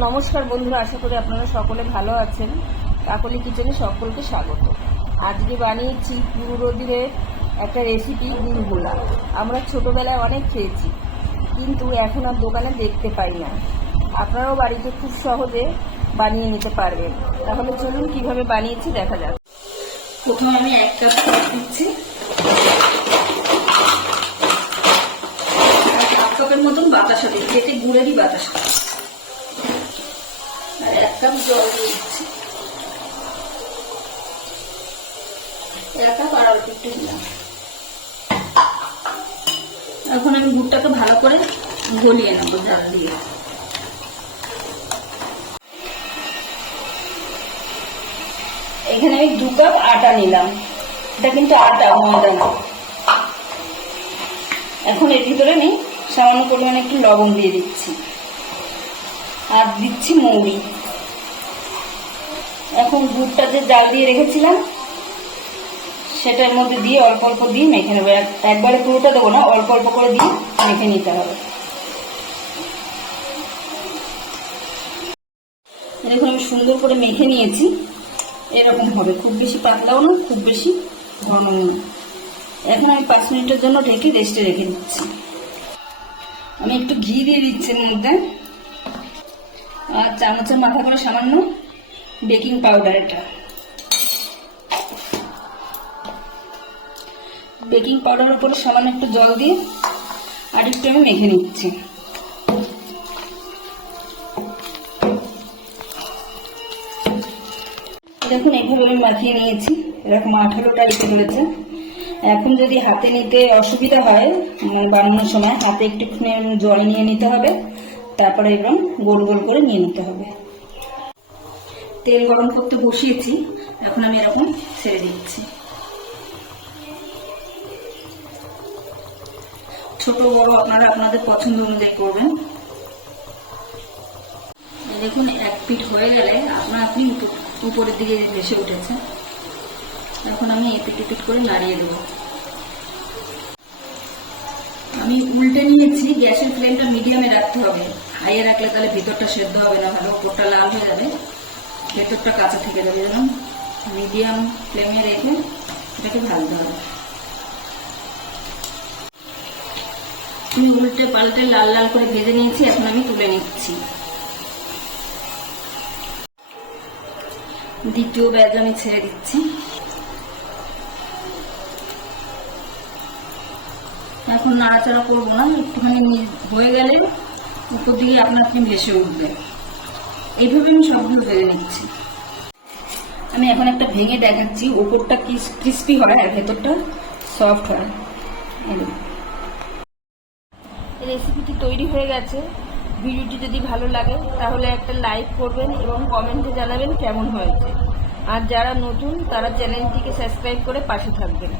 নমস্কার বন্ধুরা, আশা করি আপনারা সকলে ভালো আছেন। কাকলি কিচেনে সকলকে স্বাগত। আজকে বানিয়েছি পুরনো দিনের একটা রেসিপি, গুড়। আমরা ছোটোবেলায় অনেক খেয়েছি, কিন্তু এখন আর দোকানে দেখতে পাই না। আপনারাও বাড়িতে খুব সহজে বানিয়ে নিতে পারবেন। তাহলে চলুন কিভাবে বানিয়েছি দেখা যাক। প্রথমে আমি 1 কাপ দিচ্ছি, 1 কাপের মতন বাতাসা দিচ্ছি, এতে গুড়েরই বাতাসা। আর 1 কাপ জল দিয়ে দিচ্ছি, 1 কাপ আর অল্প একটু দিলাম। এখন আমি গুড়টাকে ভালো করে গলিয়ে নেবো জল দিয়ে। এখানে আমি 2 কাপ আটা নিলাম, এটা কিন্তু আটা, ময়দা না। এখন এর ভিতরে আমি সামান্য পরিমাণে একটু লবণ দিয়ে দিচ্ছি আর দিচ্ছি মৌরি। এখন গুড়টা যে জাল দিয়ে রেখেছিলাম সেটার মধ্যে দিয়ে অল্প অল্প দিয়ে মেখে নেবো। একবারে পুরোটা দেবো না, অল্প অল্প করে দিয়ে মেখে নিতে হবে। দেখুন আমি সুন্দর করে মেখে নিয়েছি, এরকম হবে, খুব বেশি পাতলাও না, খুব বেশি ঘনও না। এখন আমি 5 মিনিটের জন্য ঢেকে রেস্টে রেখে দিচ্ছি। আমি একটু ঘি দিয়ে দিচ্ছি এর মধ্যে, আর চামচের মাথা করে সামান্য বেকিং পাউডার। এটা বেকিং পাউডারের উপরে সামান্য একটু জল দিয়ে আর একটু আমি মেখে নিচ্ছি। দেখুন এইভাবে আমি মাখিয়ে নিয়েছি, এরকম আঠালোটা লিখে ফেলেছে। এখন যদি হাতে নিতে অসুবিধা হয় বানানোর সময়, হাতে একটু জল নিয়ে নিতে হবে, তারপরে এরকম গোল গোল করে নিয়ে নিতে হবে। তেল গরম করতে বসিয়েছি, এখন আমি এরকম ছেড়ে দিচ্ছি। ছোট বড় আপনারা আপনাদের পছন্দ অনুযায়ী করবেন। দেখুন 1 পিঠ হয়ে গেলে আপনি উপরের দিকে ভেসে উঠেছে। এখন আমি এপিট এপিট করে নাড়িয়ে দেবো। আমি উল্টে নিয়েছি, গ্যাসের ফ্লেমটা মিডিয়ামে রাখতে হবে। হাইয়ে রাখলে তাহলে ভেতরটা সেদ্ধ হবে না ভালো, উপরটা লাল হয়ে যাবে, ভেতরটা কাঁচা থেকে যাবে। যেমন মিডিয়াম ফ্লেমে রেখে এটাকে ভাজতে হবে। আমি উল্টে পাল্টে লাল লাল করে ভেজে নিয়েছি, এখন আমি তুলে নিচ্ছি। দ্বিতীয় ব্যাচ আমি ছেড়ে দিচ্ছি। এখন নাড়াচাড়া করবো না, একটুখানি হয়ে গেলে উপর দিকে আপনি ভেসে উঠবে। এইভাবে আমি সবগুলো ভেজে নিচ্ছি। আমি এখন একটা ভেঙে দেখাচ্ছি, উপরটা ক্রিস্পি হয় আর ভেতরটা সফট হয়। রেসিপিটি তৈরি হয়ে গেছে। ভিডিওটি যদি ভালো লাগে তাহলে একটা লাইক করবেন এবং কমেন্টে জানাবেন কেমন হয়েছে। আর যারা নতুন তারা চ্যানেলটিকে সাবস্ক্রাইব করে পাশে থাকবেন।